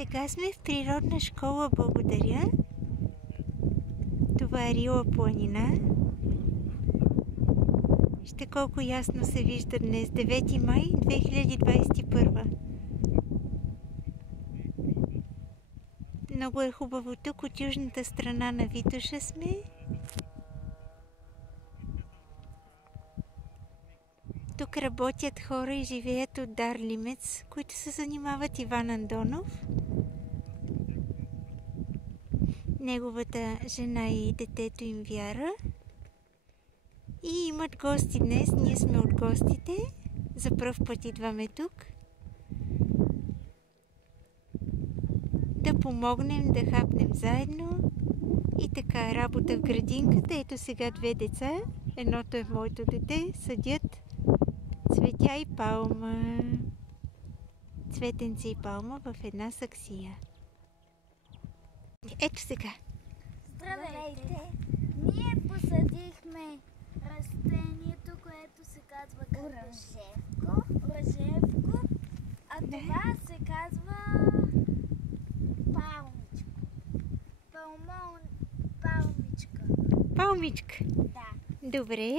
Сега сме в природна школа, благодаря. Това е Рила планина. Вижте колко ясно се вижда днес, 9 май 2021. Много е хубаво тук, от южната страна на Витоша сме. Тук работят хора и живеят от Дар Лимец, които се занимават Иван Андонов, неговата жена и детето им Вяра. И имат гости днес, ние сме от гостите, за пръв път идваме тук. Да помогнем, да хапнем заедно и така, работа в градинката. Ето сега две деца, едното е моето дете, съдят цветя и палма. Цветенце и палма в една саксия. Ето сега. Здравейте! Ние посадихме растението, което се казва оръжевко, а това се казва палмичко. Палмичка. Палмичка. Да. Добре.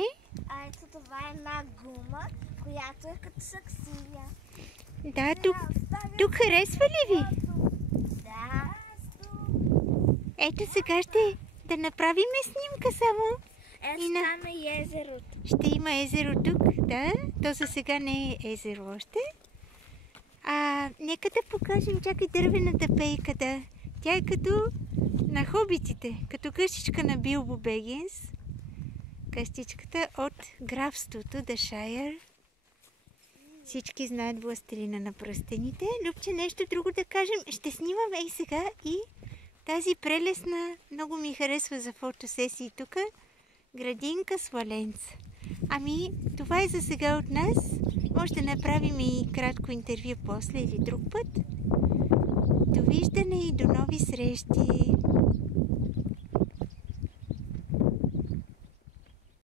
А ето това е една гума, която е като саксия. Да, тук харесва ли ви? Да. Ето сега ще да направим снимка само. Ето там е езерото. Ще има езеро тук, да. То за сега не е езеро още. Нека да покажем, чакай, дървената пейка, да. Тя е като на хобитите, като къщичка на Билбо Бегинс. Къщичката от графството Дашайър. Всички знаят Властелина на пръстените. Любче, нещо друго да кажем. Ще снимаме и сега и тази прелесна, много ми харесва за фотосесии тук, градинка с лаленца. Това е за сега от нас. Може да направим и кратко интервю после или друг път. Довиждане и до нови срещи!